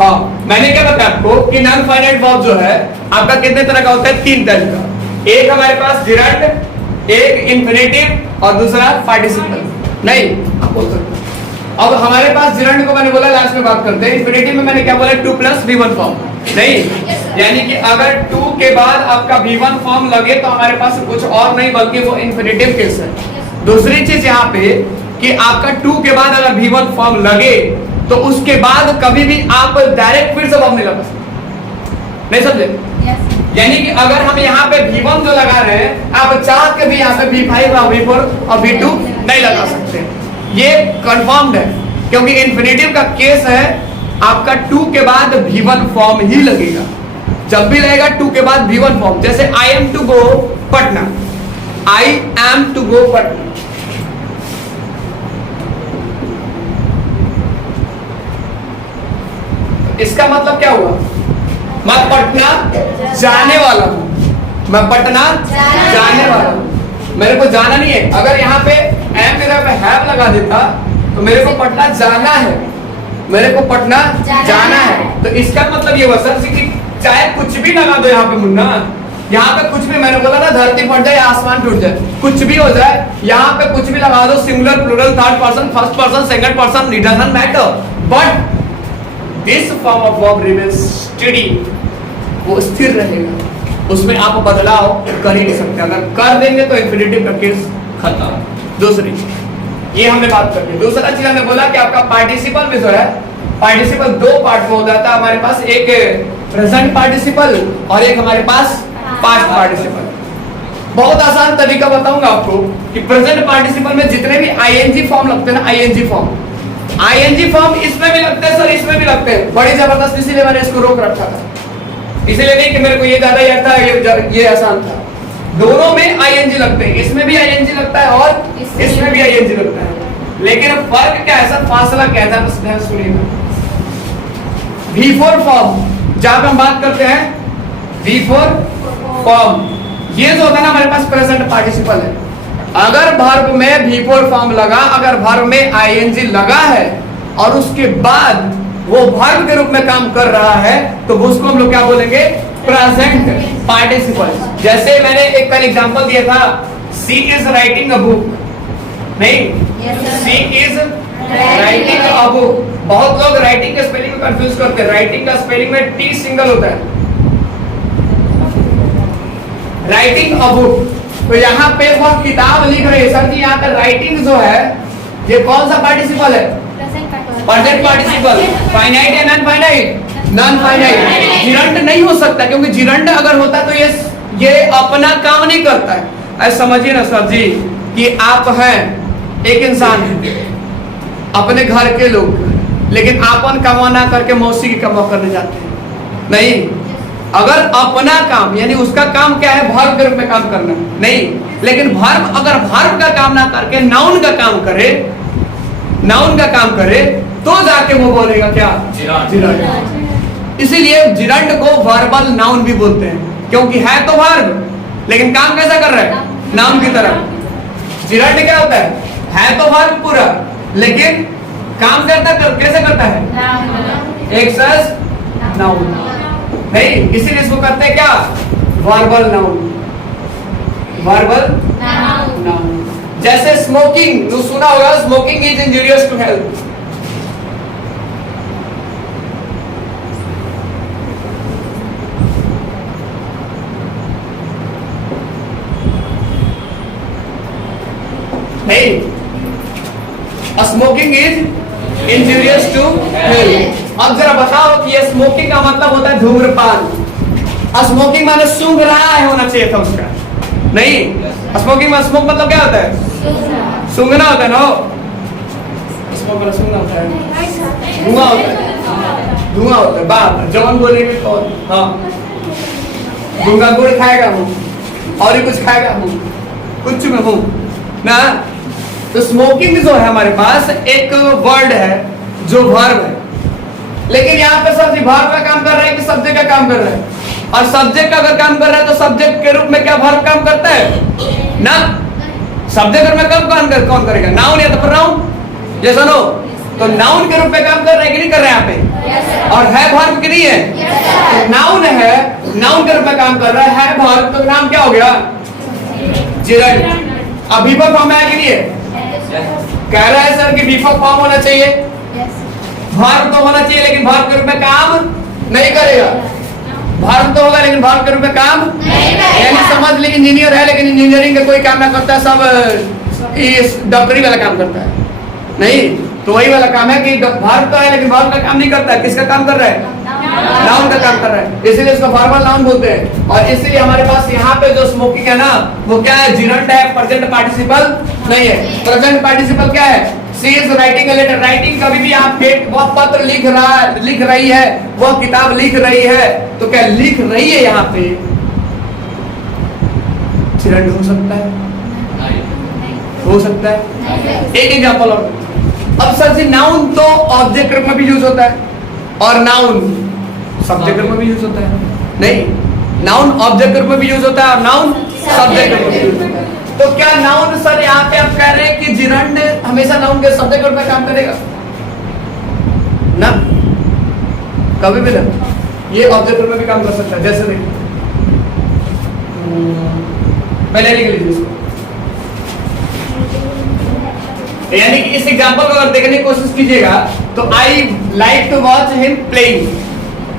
हाँ, मैंने क्या बताया आपको कि नॉन फाइनाइट वर्ब जो है आपका कितने तरह का होता है? 3 तरह का। एक हमारे पास जिरंड, एक इंफिनिटिव और दूसरा पार्टिसिपल। नहीं, आप बोल सकते हो। अब हमारे पास जिरंड को मैंने बोला लास्ट में बात करते हैं। इंफिनिटिव में मैंने क्या बोला? 2 + V1 फॉर्म। नहीं, यानी कि अगर 2 के बाद आपका V1 फॉर्म लगे तो हमारे पास कुछ और नहीं बल्कि वो इंफिनिटिव केस है। दूसरी चीज यहाँ पे कि आपका 2 के बाद अगर V1 फॉर्म लगे तो उसके बाद कभी भी आप डायरेक्ट फिर से वर्ब नहीं लगा सकते। नहीं समझे? यानी कि अगर हम यहाँ पे V1 जो लगा रहे हैं, आप चाह के भी यहाँ पे V5 और V4 और V2 नहीं लगा सकते। ये कंफर्म्ड है क्योंकि इंफिनिटिव का केस है आपका 2 के बाद V1 फॉर्म ही लगेगा। जब भी लगेगा 2 के बाद V1 फॉर्म, जैसे I am to go Patna, I am to go Patna. इसका मतलब क्या हुआ? मैं पटना जाने वाला हूं, मैं पटना जाने वाला हूं, मेरे को जाना नहीं है। अगर यहाँ पे एम मेरा पे हैव लगा देता तो मेरे को पटना जाना है, मेरे को पटना जाना है। तो इसका मतलब ये हुआ सर कि चाहे कुछ भी लगा दो यहाँ पे मुन्ना, यहाँ पे कुछ भी, मैंने बोला ना धरती फट जाए आसमान टूट जाए, कुछ भी हो जाए, यहाँ पे कुछ भी लगा दो, singular, plural, third person, first person, second person, it doesn't matter, but this form of verb remains steady, वो स्थिर रहेगा, उसमें आप बदलाव कर ही नहीं सकते। अगर कर देंगे तो इंफिनिटिव का केस खत्म। दूसरी ये हमने बात कर ली। दूसरा चीज हमने बोला कि आपका पार्टिसिपल में जो है, पार्टिसिपल 2 पार्ट में हो जाता है हमारे पास, एक प्रेजेंट पार्टिसिपल और एक हमारे पास पास्ट पार्टिसिपल। बहुत आसान तरीका बताऊंगा आपको कि प्रेजेंट पार्टिसिपल में जितने भी आईएनजी फॉर्म लगते हैं ना, आईएनजी फॉर्म इसमें भी लगते हैं सर, इसमें भी लगते हैं, बड़ी जबरदस्त, इसीलिए मैंने इसको रोक रखा था। इसलिए नहीं कि मेरे को ये ज्यादा याद था, ये आसान था। दोनों में आईएनजी लगते हैं, इसमें भी आईएनजी लगता है और इसमें भी आईएनजी लगता है। लेकिन फर्क क्या है सर, फासला क्या है, बस ध्यान सुनिएगा। V4 फॉर्म जहां पे हम बात करते हैं, V4 फॉर्म, ये जो होता है ना हमारे पास प्रेजेंट पार्टिसिपल है। अगर वर्ब में V4 फॉर्म लगा, अगर वर्ब में आईएनजी लगा है और उसके बाद वो वर्ब के रूप में काम कर रहा है तो उसको हम लोग क्या बोलेंगे? Present participle. जैसे मैंने एक कल एग्जांपल दिया था, सी इज राइटिंग अ बुक। नहीं, सी इज राइटिंग अ बुक। बहुत लोग राइटिंग के स्पेलिंग में कंफ्यूज करते हैं। राइटिंग का स्पेलिंग में टी सिंगल होता है, राइटिंग अ बुक। तो यहाँ पे वो किताब लिख रहे हैं सर जी, यहाँ पे राइटिंग जो है ये कौन सा पार्टिसिपल है? Present participle. फाइनाइट या non finite? Non finite. Gerund नहीं हो सकता, क्योंकि जिरंड अगर होता तो ये अपना काम नहीं करता है। ऐसा समझिए ना सर जी कि आप हैं एक इंसान है, अपने घर के लोग, लेकिन आपन कमाना करके मौसी की कमा करने जाते हैं। नहीं, अगर अपना काम यानी उसका काम क्या है? वर्ब के रूप में काम करना। नहीं, लेकिन वर्ब अगर वर्ब का काम ना करके नाउन का काम करे, नाउन का काम करे तो जाके वो बोलेगा क्या? जिरंड। इसीलिए जिरंड को वर्बल नाउन भी बोलते हैं, क्योंकि है तो वर्ब लेकिन काम कैसा कर रहा है? नाउन की तरह। जिरंड क्या होता है तो वर्ब पूरा, लेकिन काम करता कैसे करता है? Access noun. नहीं, इसीलिए इसको करते हैं क्या? Verbal noun. Verbal noun. जैसे स्मोकिंग, जो सुना होगा, smoking is injurious to health. नहीं, smoking is injurious to health. अब जरा बताओ कि ये स्मोकिंग का मतलब होता है धूम्रपान। स्मोकिंग माने सूंघ रहा है होना चाहिए था उसका। नहीं, स्मोकिंग में स्मोक मतलब क्या होता है? सूंघना होता है ना। स्मोक में सूंघना होता है, धुआं होता है, धुआं होता है। बात जवान बोलेंगे तो हाँ, गुंगा गुड़ खाएगा हूँ और ही कुछ खाएगा हूँ, कुछ में हूँ ना। तो स्मोकिंग जो है हमारे पास एक वर्ड है जो वर्ब है, लेकिन यहाँ पे सब्जेक्ट वर्ब का काम कर रहा है कि सब्जेक्ट का काम कर रहा है? और सब्जेक्ट का अगर काम कर रहा है तो सब्जेक्ट के रूप में क्या वर्ब काम करता है? ना। सब्जेक्ट में कब कौन करेगा? नाउन या तो प्रोनाउन? यस और नो? तो नाउन के रूप में काम कर रहे हैं कि नहीं कर रहे हैं यहाँ पे? और है वर्ब कि नहीं है? तो नाउन है, नाउन के रूप में काम कर रहा है वर्ब, तो नाम क्या हो गया? जिरंड। अब विभक्त फॉर्म में है कि नहीं है? कह रहा है सर कि विभक्त फॉर्म होना चाहिए, वर्ब तो होना चाहिए, लेकिन वर्ब के रूप में काम नहीं करेगा। वर्ब तो होगा लेकिन वर्ब के रूप में काम नहीं करेगा। यानी समझ लीजिए इंजीनियर है लेकिन इंजीनियरिंग का कोई काम ना करता है, सब इस डॉक्टरी वाला काम करता है। नहीं, तो वही वाला काम है कि वर्ब तो है लेकिन वर्ब का काम नहीं करता है। किसका काम कर रहा है? नाउन का काम कर रहा है, इसीलिए उसको फॉर्मल नाउन बोलते हैं। और इसीलिए हमारे पास यहाँ पे जो स्मोकिंग है ना, वो क्या है? जिरंड है, प्रेजेंट पार्टिसिपल नहीं है। प्रेजेंट पार्टिसिपल क्या है? She is writing a letter. Writing कभी भी आप वह पत्र लिख रही है, वह किताब लिख रही है, तो क्या लिख रही है यहाँ पे जिरंड हो सकता है? हो सकता है। एक एग्जांपल और, अब सर जी नाउन तो ऑब्जेक्ट रूप में भी यूज होता है और नाउन सब्जेक्ट रूप में भी यूज होता है। नहीं, नाउन ऑब्जेक्ट रूप में भी यूज होता है और नाउन सब्जेक्ट रूप में भी यूज होता है। तो क्या नाउन सर यहाँ पे आप कह रहे हैं कि जिरंड हमेशा नाउन के सब्जेक्ट रूप में काम करेगा ना? कभी भी ना, ये ऑब्जेक्ट रूप में भी काम कर सकता है। जैसे देखिए, पहले लिख लीजिए इसको। यानी कि इस एग्जांपल को अगर देखने की कोशिश कीजिएगा तो I like to watch him playing,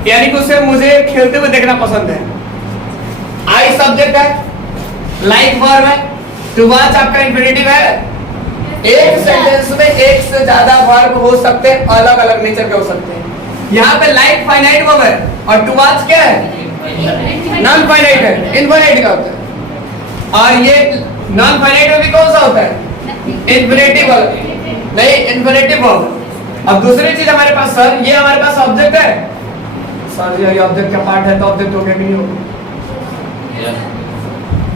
यानी कि उसे मुझे खेलते हुए देखना पसंद है। आई सब्जेक्ट है, लाइक वर्ब है, टू वॉच आपका इंफिनिटिव है। एक सेंटेंस में एक से ज्यादा वर्ब हो सकते हैं, अलग अलग नेचर के हो सकते हैं। यहाँ पे लाइक फाइनाइट वर्ब है और टू वॉच क्या है? नॉन फाइनाइट है, इनफाइनाइट का होता है। और ये नॉन फाइनाइट में भी कौन सा होता है? इन्फिनिटिव वर्ब, नहीं इन्फिनिटिव वर्ब। अब दूसरी चीज हमारे पास सर, ये हमारे पास ऑब्जेक्ट है सर, ये ऑब्जेक्ट का पार्ट है, तो ऑब्जेक्ट हो गया कि नहीं होगा?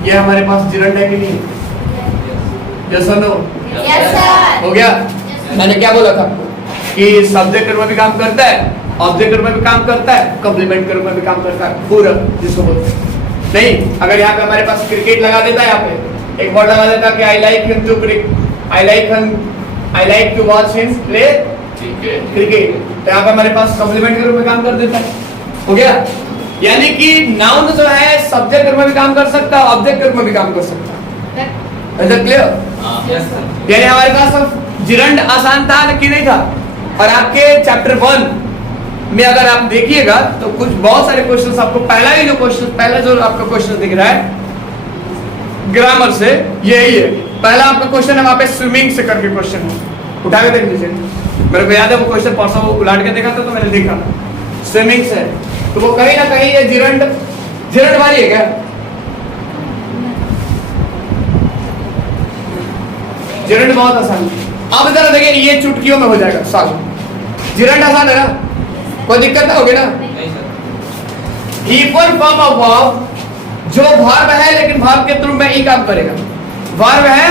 ये हमारे पास जिरंड है कि नहीं? यस और नो? Yes sir. हो गया। मैंने क्या बोला था कि सब्जेक्ट के रूप में भी काम करता है, ऑब्जेक्ट के रूप में भी काम करता है, कॉम्प्लीमेंट के रूप में भी काम करता है, पूरक जिसको बोलते हैं। नहीं, अगर यहाँ पे हमारे पास क्रिकेट लगा देता है, यहाँ पे एक वर्ड लगा देता कि I like him to I like to watch him play cricket, तो यहाँ पे हमारे पास कॉम्प्लीमेंट के रूप में काम कर देता है। हो गया। यानी कि नाउन जो है सब्जेक्ट के रूप में भी काम कर सकता है, ऑब्जेक्ट के रूप में भी काम कर सकता है। Is it clear? यानी हमारे पास जिरंड आसान था कि नहीं था? और आपके चैप्टर 1 में अगर आप देखिएगा तो कुछ बहुत सारे क्वेश्चंस आपको पहला जो आपका क्वेश्चन दिख रहा है ग्रामर से, यही है। पहला आपका क्वेश्चन है वहां पे स्विमिंग से करके क्वेश्चन है, उठा के देख लीजिए। मेरे को याद है वो क्वेश्चन परसों वो उलाट के देखा था तो मैंने देखा स्विमिंग से, तो वो कहीं ना कहीं ये जिरंड वाली है क्या? जिरंड बहुत आसान है। अब जरा देखिए, ये चुटकियों में हो जाएगा सॉल्व। जिरंड आसान है ना, कोई दिक्कत ना होगी ना? इक्वल फॉर्म ऑफ वर्ब, जो वर्ब है लेकिन वर्ब के रूप में ही काम करेगा। वर्ब है,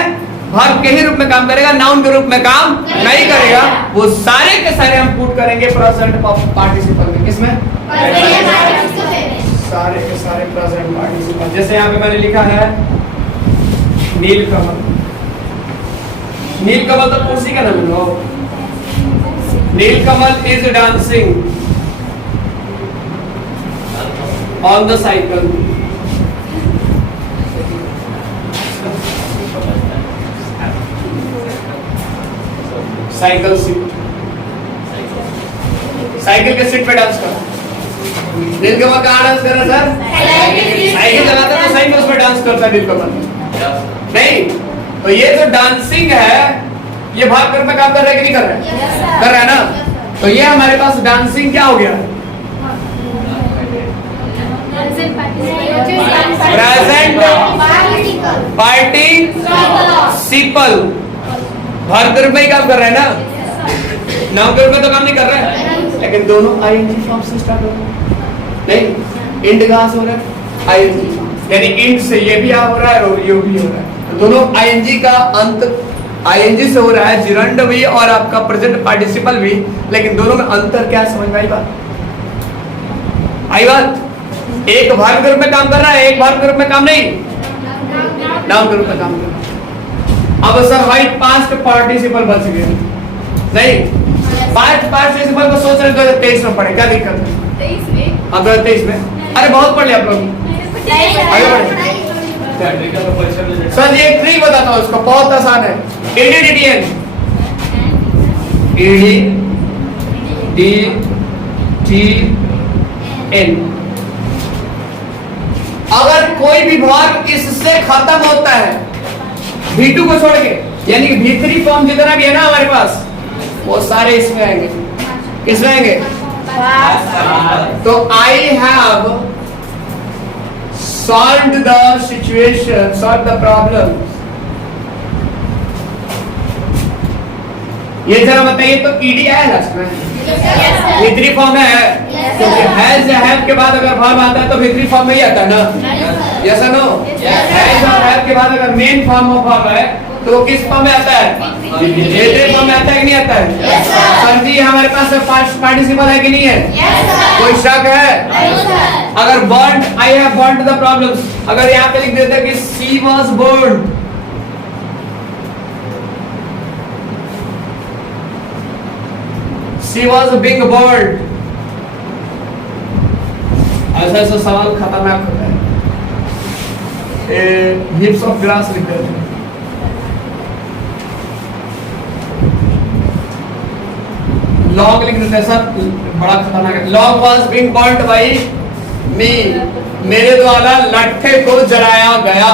वर्ब के ही रूप में काम करेगा, नाउन के रूप में काम नहीं करेगा। वो सारे के सारे हम पुट करेंगे प्रेजेंट पार्टिसिपल में। किसमें? सारे के सारे प्रेजेंट पार्टिसिपल। जैसे यहाँ पे मैंने लिखा है नीलकमल। नीलकमल तो कुर्सी का नाम लो। Neelkamal is dancing on the cycle. Cycle seat, cycle के सीट पे डांस कर। नीलकमल कहाँ डांस कर रहा है सर? साइकिल चलाता तो सही में उसमें डांस करता है नीलकमल। नहीं, तो ये जो डांसिंग है ये भाग कर में काम कर रहा है कि नहीं कर रहा है? कर रहा है ना। तो ये हमारे पास डांसिंग क्या हो गया? Present participle. भाग कर में ही काम कर रहा है ना, नाउन के रूप में तो काम नहीं कर रहा है। लेकिन दोनों आईएनजी फॉर्म से स्टार्ट हो रहा है। नहीं, इंड कहां से हो रहा है? आईएनजी, यानी इंड से ये भी आ हो रहा है और ये भी हो रहा है। दोनों आईएनजी का अंत आईएनजी से हो रहा है, जिरंड भी और आपका प्रेजेंट पार्टिसिपल भी। लेकिन दोनों में अंतर क्या है, समझ में आई बात? आई बात? एक वर्ब के रूप में काम कर रहा है, एक वर्ब के रूप में काम नहीं, नाउन के रूप में काम कर रहा है। अब सर भाई पास्ट पार्टिसिपल बच गए। नहीं, पास्ट पार्टिसिपल को सोच रहे 2023 में पढ़े, क्या दिक्कत है? 23 में। हाँ 2023 में। अरे बहुत पढ़ लिया आप लोग, आगे बढ़े। सर जी एक ट्रिक बताता हूँ उसका, बहुत आसान है। EDDTN, EDDTN, अगर कोई भी भाग इससे खत्म होता है V2 को छोड़ के, यानी कि भीतरी फॉर्म जितना भी है ना हमारे पास, वो सारे इसमें आएंगे। किसमें आएंगे? तो I have solved the situation, solved the problem। ये जरा बताइए, तो ED आया लास्ट में? भीतरी फॉर्म है, क्योंकि हैज या हैव के बाद अगर वर्ब आता है तो भीतरी फॉर्म में ही आता है ना? यस और नो? हैज और हैव के बाद अगर मेन फॉर्म ऑफ वर्ब है तो वो किस फॉर्म में आता है? भीतरी फॉर्म में आता है कि नहीं आता है? सर जी हमारे पास पास्ट पार्टिसिपल है कि नहीं है? कोई शक है? अगर burned, I have burned the problems, अगर यहाँ पे लिख देते कि she was burned, she was being burned, ऐसा ऐसा सवाल खतरनाक होता है। हिप्स ऑफ ग्रास लिख देते हैं। लॉग लिख देते हैं सर, बड़ा खतरनाक है। Log was being burned by me, मेरे द्वारा लट्ठे को जलाया गया,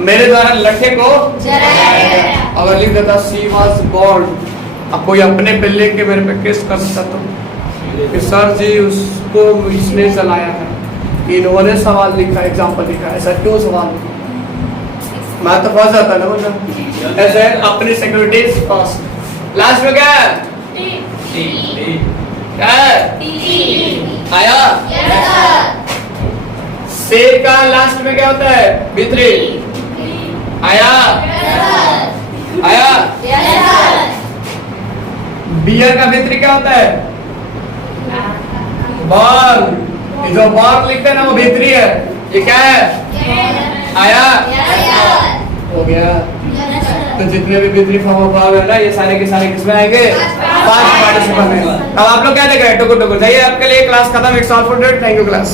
मेरे द्वारा लट्ठे को जलाया गया। अगर लिख देता शी वाज बर्न्ड, अब कोई अपने पे लेके मेरे पे केस कर सकता तो कि सर जी उसको इसने जलाया है, इन्होंने सवाल लिखा, एग्जाम्पल लिखा, ऐसा क्यों सवाल? मैं तो फंस जाता ना मतलब, ऐसे अपनी सिक्योरिटीज पास। लास्ट में क्या है? क्या है? आया? से का लास्ट में क्या होता है? भीतरी। आया? आया? बियर का भीतरी क्या होता है? बॉल। जो बॉल लिखते हैं ना वो भीतरी है, ये क्या है? आया? हो गया। तो जितने भी भीतरी फॉर्म ऑफ वर्ब है ना, ये सारे के सारे किसमें आएंगे? पास्ट पार्टिसिपल में। अब आप लोग क्या देख रहे हैं? टुकुर टुकुर जाइए, आपके लिए क्लास खत्म। 100%। Thank you class.